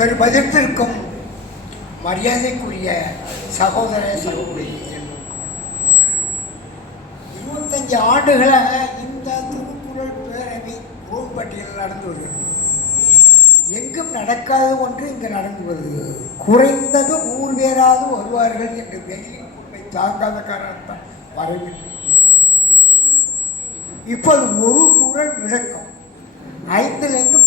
பெருமதிப்பிற்கும் மரியாதைக்குரிய சகோதர சகோதரி இருபத்தஞ்சு ஆண்டுகளாக இந்த திருக்குறள் பேரவை ரோம்பட்டியில் நடந்து வருகிறது. எங்கும் நடக்காத ஒன்று இங்கு நடந்து வருகிறது. குறைந்தது ஊர் பேராவது வருவார்கள் என்று வெயிலின் உண்மை தாங்காத காரணத்தால் வரவில்லை. இப்போது ஒரு குரல் விளக்கம். ஐந்துலேருந்து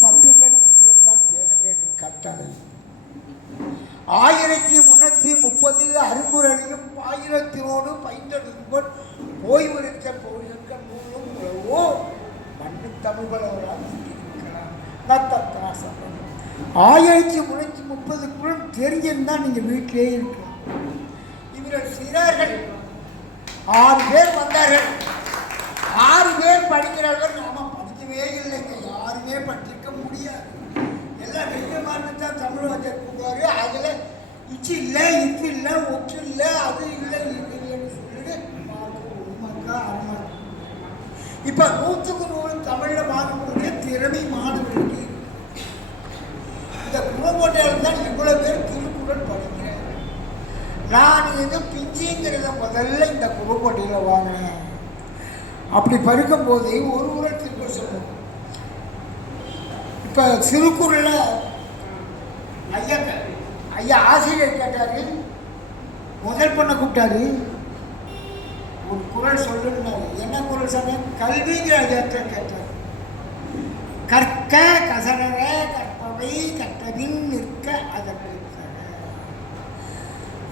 ஆயிரத்தி முன்னூத்தி முப்பது அருங்குறளிலும் ஆயிரத்தினோடு பைந்தெடுங்கள் ஓய்வெடுத்த பொருள்கள் நூலும் உறவோ மண்ணு தமிழ்வளவராக இருக்கிறார் ஆயிரத்தி முன்னூத்தி முப்பதுக்குள் தெரிஞ்சிருந்தா நீங்க வீட்டிலே இருக்கலாம் இவர்கள் சிறார்கள். ஆறு பேர் வந்தார்கள். ஆறு பேர் படிக்கிறார்கள் நாம படிக்கவே இல்லைங்க. யாருமே படிச்சிருக்க முடியாது. மாதம் போவார் அதில் இச்சு இல்லை இச்சு இல்லை ஒற்று இல்லை அது இல்லை இது இல்லைன்னு சொல்லிட்டு மார்க்கு ஒரு மார்க்கா அரை மார்க் இப்போ நூற்றுக்கு நூறு தமிழில் வாங்கக்கூடிய திறமை மாணவர்களுக்கு இந்த குணக்கோட்டையில் தான் இவ்வளோ பேர் திருக்குறள் படிக்கிறேன் நான் இது பிஞ்சிங்கிறத முதல்ல இந்த குணக்கோட்டையில் வாங்கினேன் அப்படி படிக்கும்போது ஒரு ஒரு திருக்குறள் சொல்லணும் இப்போ சிறுகுறளில் ஐயா ஐயா ஆசிரியர் கேட்டாரு. முதல் பொண்ணை கூப்பிட்டாரு. ஒரு குரல் சொல்லுன்னாரு. என்ன குரல் சொன்னேன்? கல்விங்கிற ஐயாட்ட கேட்டார் கற்க கசனர கற்பவை கற்றபின் நிற்க அதற்கு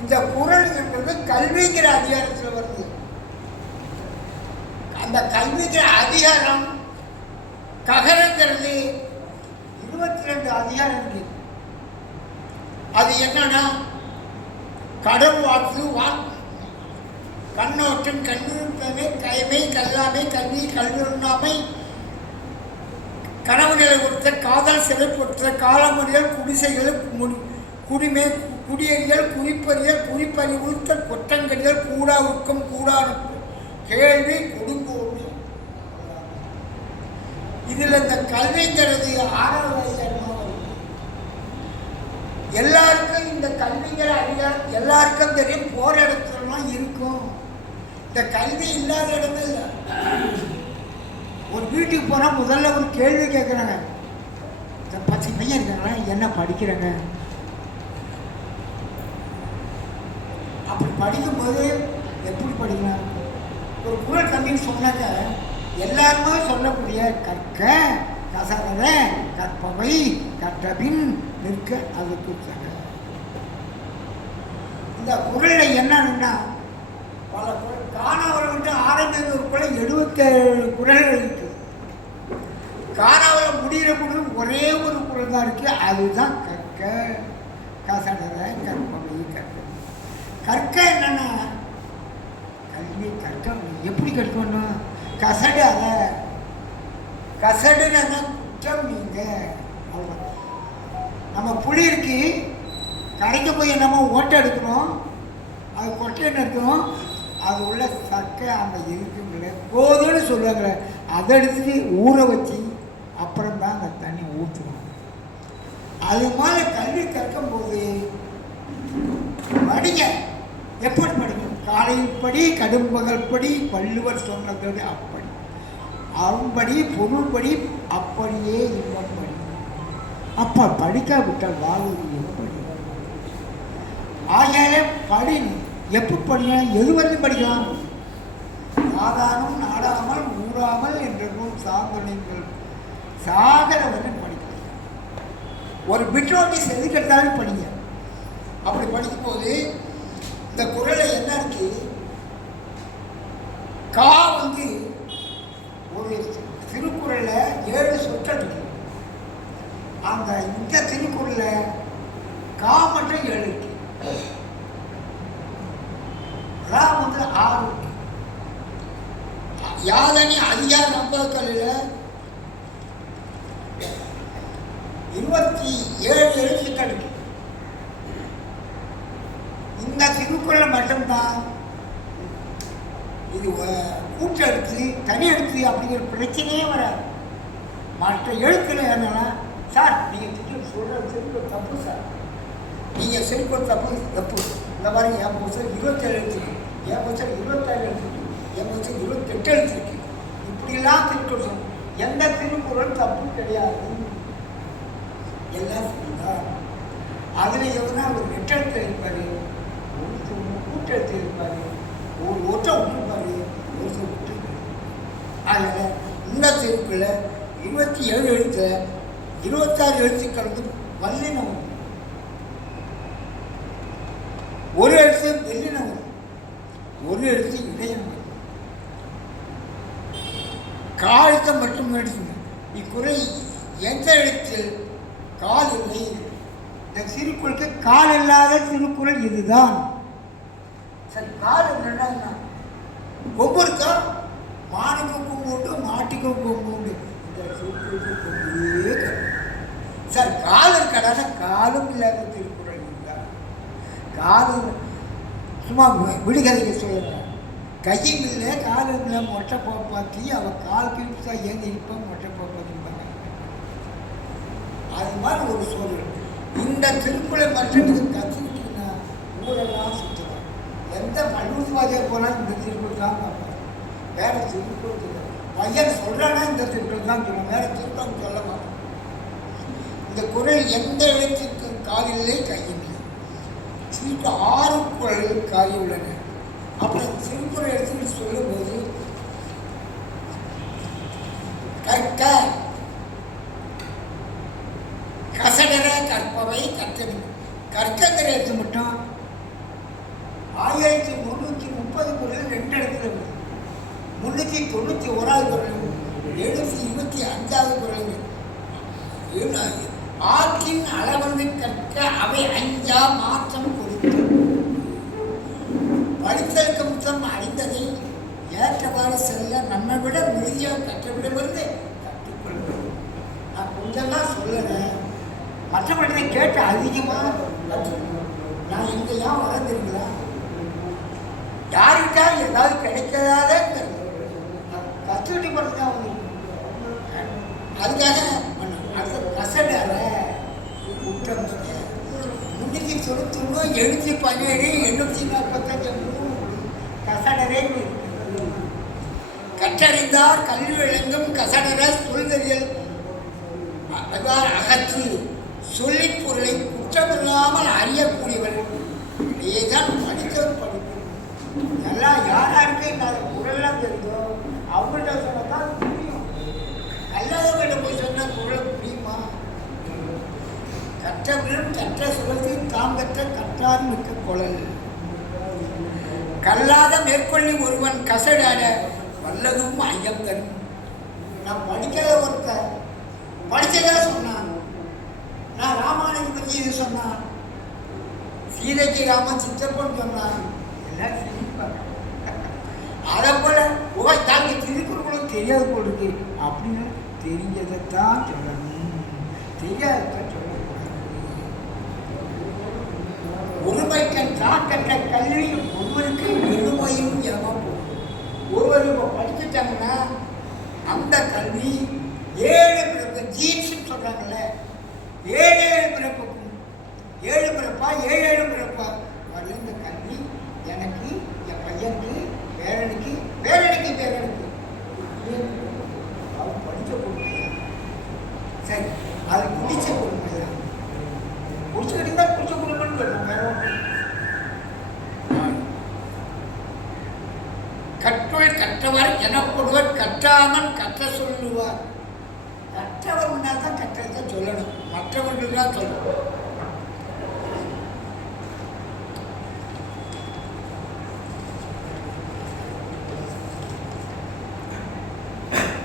இந்த குரல் என்பது கல்விங்கிற அதிகாரத்தில் வருது. அந்த கல்விங்கிற அதிகாரம் ககரங்கிறது. இருபத்தி ரெண்டு அதிகாரம் இருக்கு அது என்னன்னா கடல் வாக்கு வாக்கு கண்ணோட்டம் கண்ணுறுத்தமை கைமை கல்லாமை கல்வி கல்வியுண்ணாமை கணவர்களை கொடுத்த காதல் சிறப்புற்ற காலமுறையில் குடிசைகள் முடி குடிமை குடியறிகள் குறிப்பறிகள் குறிப்பறிவுறுத்தல் குற்றங்கடியல் கூடா உக்கம் கூடா கேள்வி கொடுங்கோடு இதில் இந்த கல்விங்கிறது ஆறாவது எல்லாருக்கும் இந்த கல்விங்கிற அதிகாரம் எல்லாருக்கும் தெரியும் போற இடத்துலலாம் இருக்கும். இந்த கல்வி இல்லாத இடமே இல்லை ஒரு வீட்டுக்கு போனால் முதல்ல ஒரு கேள்வி கேட்குறாங்க இந்த பச்சை பையன் இருக்காங்களா என்ன படிக்கிறாங்க? அப்படி படிக்கும்போது எப்படி படிக்கலாம்? ஒரு குரல் கம்மின்னு சொன்னாக்க எல்லாருமே சொல்லக்கூடிய கற்க கசகர கற்பவை கற்றபின் நிற்க அதுக்கு சக இந்த குரலில் என்னன்னா பல குரல் காணாவரம் விட்டு ஆரம்பிக்கிற ஒரு குரல் எழுபத்தேழு குரல்கள் இருக்கு. காணாவரம் முடிகிற குரல் ஒரே ஒரு குரல் தான் இருக்கு. அதுதான் கற்க. கசடர கற்பவை கற்க. கற்க என்னன்னா கல்வி கற்க. எப்படி கற்கணும் கசடு அதை கசடுன்னு குற்றம் நீங்கள் நம்ம புளி இருக்கு. கரைக்கு போய் நம்ம ஓட்டை எடுக்கணும். அது கொட்டை எடுக்கணும். அது உள்ள சக்கை அந்த இருக்குங்களே போதும்னு சொல்லுவாங்களே அதை எடுத்துட்டு ஊற வச்சு அப்புறம் தான் அந்த தண்ணி ஊற்றுவோம் அது மாதிரி கல்வி கற்கும்போது படிங்க எப்படி படிக்கணும் காலையில் படி கடும்பகல் படி வள்ளுவர் சொன்னதோடு அப்படி. அவன்படி பொருள்படி அப்படியே இன்பம் படி அப்போ படிக்காவிட்டால் வாழ்வு படி ஆகையால படி எப்போ படிக்கலாம்? எது வரைக்கும் படிக்கலாம்? சாதாரணம் நாடாமல் ஊறாமல் என்ற நூல் சாதனைகள் சாகர வரை படிக்கலாம். ஒரு பிட்ரோட்டி செதுக்கத்தாலும் படிங்க. அப்படி படிக்கும்போது இந்த குரலை என்ன இருக்கு? கா வந்து ஒரு திருக்குறளில் ஏழு சொற்கள். இருக்கு அந்த இந்த திருக்குறளில் கா மட்டும் ஏழு இருக்கு. ரா வந்து ஆறு யாதனி அதிகார நம்பகங்களில் இருபத்தி ஏழு எழுத்துக்கள் இருக்கு. இந்த திருக்குறளை மட்டும்தான் இது கூட்டு கூட்டெழுத்து தனி எழுத்து அப்படிங்கிற பிரச்சனையே வராது. மற்ற எழுத்துல என்னன்னா சார் நீங்கள் திட்டம் சொல்கிற திரும்ப தப்பு சார். நீங்கள் செல்போன் தப்பு தப்பு. இந்த மாதிரி என் புத்தகம் இருபத்தேழு எழுத்துருக்கு என் புத்தகம் இருபத்தாறு எழுத்துருக்கு என் புத்தகம் இருபத்தெட்டு எழுத்துருக்கு இப்படிலாம் திருக்குறள் சொல்லணும் எந்த திருக்குறள் தப்பு கிடையாது. எல்லாம் சரிதான். அதில் எவனா ஒரு எட்டெழுத்து இருப்பார் ஒருத்தர் கூட்டெழுத்து இருப்பார் ஒரு ஒற்றை விட்டுருப்பார் ஒருத்தர் விட்டுருப்பார் அதனால் இந்த திருக்குள்ள இருபத்தி ஏழு எழுத்து இருபத்தாறு எழுத்துக்கள் வந்து வல்லினம் ஒரு எழுத்து வெள்ளினம் ஒரு எழுத்து இடையினம் வரும் காலத்தை மட்டும் எடுத்துங்க இக்குறை எந்த எழுத்தில் கால் இல்லை. இந்த திருக்குறளுக்கு கால் இல்லாத திருக்குறள் இதுதான். சரி கால் ரெண்டாவது ஒவ்வொருக்கா மானுக்கும் கொம்பு மாட்டிக்கும் மாட்டுக்கும் கொம்பு உண்டு. இந்த திருக்குறளுக்கு கொம்பே சார் கால் இருக்கடான காலும் இல்லாத திருக்குறள் இதுதான் காலும் சும்மா வி- விடுகதைக்கு சொல்லுறேன் கையும் இல்லை காலும் இல்லை மொட்டை பாப்பாத்தி அவள் கால் கிழிச்சா ஏந்தி இருப்பான் மொட்டை பாப்பாத்திப்பாங்க அது மாதிரி ஒரு சூழல். இந்த திருக்குறள் மட்டும் இது கற்றுக்கிட்டீங்கன்னா ஊரெல்லாம் சுற்றுவாங்க எந்த பழுவாதியாக போனாலும் இந்த திருக்குறள் தான் பார்ப்பாங்க. வேற திருக்குறள் தெரியாது பையன் சொல்கிறானா இந்த திருக்குறள் தான் சொல்லுவாங்க வேற திருக்குறள் சொல்ல மாட்டாங்க இந்த குரல் எந்த எழுத்துக்கு காலில்லை கையில்லை. சிறுக்கு ஆறு குரல் காலி உள்ளன அப்புறம் திருக்குறள் எடுத்துக்கிட்டு சொல்லும்போது கற்க கசடர கற்பவை கற்றது கற்கங்கிற எழுத்து மட்டும் ஆயிரத்தி முந்நூற்றி முப்பது குரல் ரெண்டு இடத்துல வருது முந்நூற்றி தொண்ணூற்றி ஓராவது குரல் எழுநூற்றி இருபத்தி அஞ்சாவது குரல் ஏழாவது ஆற்றின் அளவந்து கற்க அவை அஞ்சா மாற்றம் கொடுத்து. படித்தலுக்கு முத்தம் அறிந்ததை ஏற்றவாறு செல்ல நம்மை விட மிகுதியாக கற்றவிடமிருந்து கற்றுக்கொள்வது. நான் கொஞ்சம் தான் சொல்லுறேன் மற்றவர்களை கேட்டு அதிகமாக நான் இங்கெல்லாம் வளர்ந்துருங்களா வரேன் ஏதாவது கிடைக்காத கற்றுக்கிட்டு பண்ணுறேன் தான் அதுக்காக குற்றம் முன்னூற்றி தொண்ணூத்தொன்று எழுநூற்றி பதினேழு எண்ணூற்றி நாற்பத்தஞ்சு கசடரே கற்றறிந்தார் கல்வி விளங்கும் கசடர சொல்வதில் அவ்வாறு அகற்றி சொல்லி பொருளை குற்றமில்லாமல் அறியக்கூடியவர். இதைதான் படித்தவர் படிப்பு. எல்லாம் யாராருக்கு நான் குரல்லாம் தெரிஞ்சோ அவங்கள்ட்ட சொன்னதான் புரியும். அல்லாதவங்கிட்ட போய் சொன்ன குரல் கற்றவர்களும் கற்ற சுரத்தை தாம் கற்ற கற்றார் மிக்க குழல். கல்லாத மேற்கொள்ளி ஒருவன் கசடாட வல்லதும் ஐயம் தரும் நான் படிக்காத ஒருத்தர் படித்ததாக சொன்னான். நான் ராமாயணத்தை பற்றி இது சொன்னான். சீதைக்கு ராமன் சித்தப்பன் சொன்னான். எல்லாம் சிரிப்பாங்க அதை போல ஓ தாங்க திருக்குறளும் தெரியாது போல இருக்கு. அப்படின்னு தெரிஞ்சதைத்தான் சொல்லணும். தெரியாத ஒருமைக்கன் கல்வி ஒருவருக்கு எழுமையும் ஏமா போகும் படிச்சுட்டாங்கன்னா அந்த கல்வி ஏழு பிறப்பு ஜீன்ஸ்னு சொல்கிறாங்கல்ல ஏழு ஏழு பிறப்புக்கும் ஏழு பிறப்பா ஏழு ஏழு பிறப்பா? வளர்ந்த கல்வி எனக்கு என் பையனுக்கு பேரனுக்கு பேரனுக்கு பேரனுக்கு. அவன் படித்த கொடுக்க சரி அது முடிச்ச கொடுக்க தான் குடிச்சுக்கிட்டு தான் குடிச்ச பொறுமைன்னு சொல்லணும் வேற ஒண்ணும் இல்லை. கற்றுள் கற்றவர் எனப்படுவர் கற்றாமல் கற்ற சொல்லுவார். கற்றவர் தான் கற்றதை சொல்லணும். மற்றவர்கள் தான் சொல்லணும்.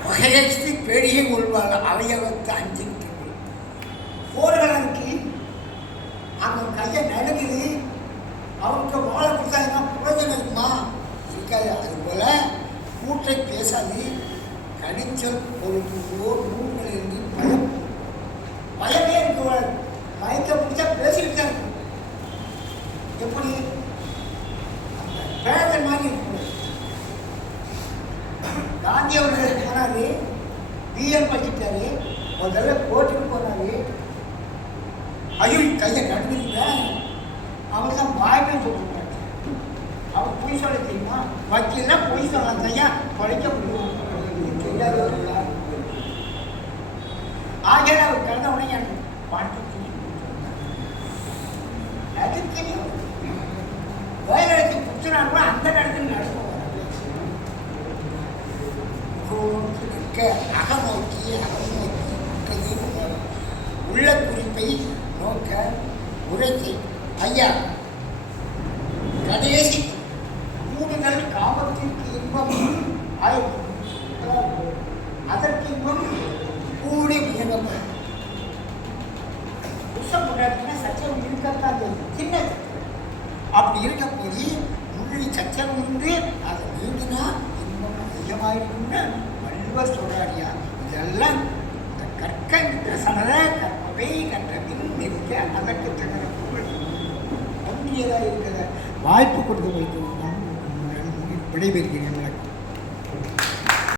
வகையற்றி பெரிய கொள்வாள் அவையவத்து அஞ்சிட்டு போர்களுக்கு அவன் கையை நடுங்குது அவனுக்கு வாழை என்ன பிரயோஜனம் இருக்குமா? இருக்காது. அதுபோல் கூற்றை பேசாது. கடிச்சல் பொறுப்புக்கோ நூல்களிலிருந்து பயம். பயமே இருக்கக்கூடாது பயத்தை பிடிச்சா பேசிக்கிட்டு தான் இருக்கும் எப்படி? அந்த பேதை மாதிரி இருக்கக்கூடாது காந்தி அவர்கள் போனாரு பிஎம் படிச்சிட்டாரு முதல்ல கோர்ட்டுக்கு போனாரு ஐயோ கையை நடுங்குறீங்க அவர் தான் பாய்மே சொல்லிட்டாரு அவர் பொய் சொல்ல வக்கீல்னா பொய் சொல்லலாம் ஐயா குறைக்க முடியும் தெரியாத அவர் பிறந்த உடனே எனக்கு பாட்டு அது தெரியும் வேலைக்கு புத்துனா கூட அந்த நேரத்தில் நடக்கும் அகநோக்கி அகநோக்கி கையில் உள்ள குறிப்பை நோக்க உரைக்கை ஐயா அப்படி இருக்கக்கூடிய போது சச்சம் சச்சரவு உண்டு. அதை நீங்கினா இன்பம் அதிகமாயிருக்கும்னு வள்ளுவர் சொல்றாரியா இதெல்லாம் இந்த கற்கின்ற சனத கற்பவை கற்ற மின் நெருக்க அதற்கு தகர பொருள் தங்கியதாக இருக்கிற வாய்ப்பு கொடுத்து வைத்து விடைபெறுகிறேன்.